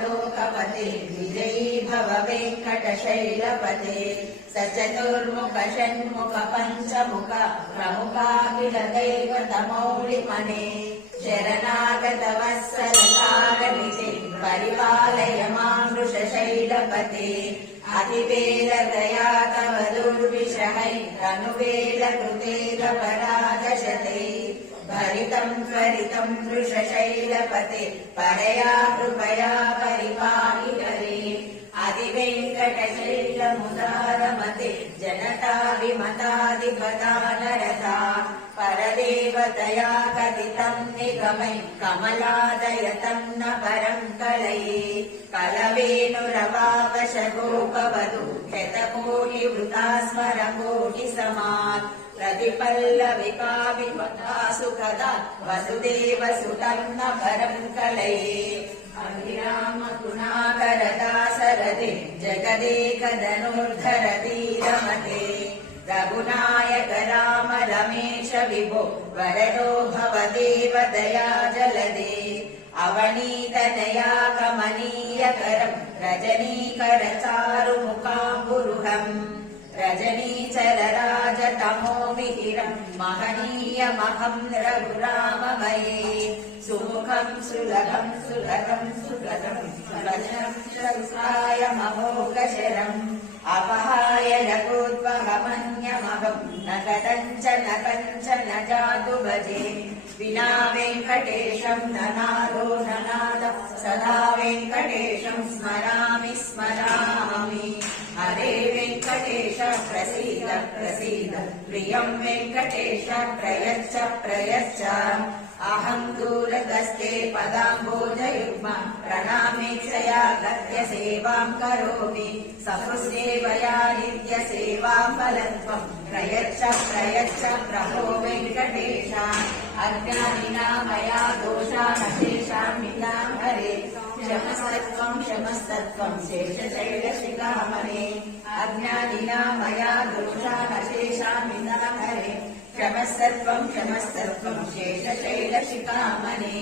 लोकपते विजयी भव वेङ्कटशैलपते सचतुर्मुख षण्मुख पञ्चमुख प्रमुखाखिल दैवतमौलिमने शरणागत वत्सलतारनिधे परिपालय मां वृषशैलपते अतिवेददया तव दुर्विषहै तनुवेदकृतेरपरागशते भरितं त्वरितं वृषशैलपते परया कृपया परिपाहि हरे अधिवेङ्कटशैलमुदारमते जनता विमताधिपता नरता परदेवतया कथितं निगमै कमलादयतं न परं कलये कलवेणुरवावशगोपवधू शतकोटिवृता स्मरकोटिसमात् प्रतिपल्लविकाविपदा सुखदा वसुदेवसुतं न परं कलये अभिराम गुणाकरदासरथे जगदेकधनुर्धर धीरमते रघुनायक राम रमेश विभो वरदो भवदेव दया जलदे अवनीतनया कमनीयकरं रजनीकर चारुमुखाम्बुरुहम् रजनीचरराजतमो मिहिरं महनीयमहं रघुराममये सुमुखं सुलभं सुलभं सुलभं वचनं श्रवसायममोघशरम् अपहाय रघोद्वहमन्यमहं न कथञ्चन जातु भजे विना वेङ्कटेशं ननादो ननादः सदा वेङ्कटेशं स्मरामि स्मरामि हरे वेङ्कटेश प्रसीद प्रसीद प्रियं वेङ्कटेश प्रयच्छ प्रयच्छ अहं दूरगस्ते पदाम्बोजयुग्म प्रणामेक्षया गत्य सेवां करोमि सहुसेवया नित्यसेवां फलत्वं प्रयच्छ प्रयच्छ प्रभो वेङ्कटेश अज्ञानिना मया दोषानशेषां विनां हरे क्षमस्तत्वं शेषशैलशिखामणे अज्ञानिना मया दोषानशेषां विनां हरे क्षमस्तत्वं शेषशैलशिखामणे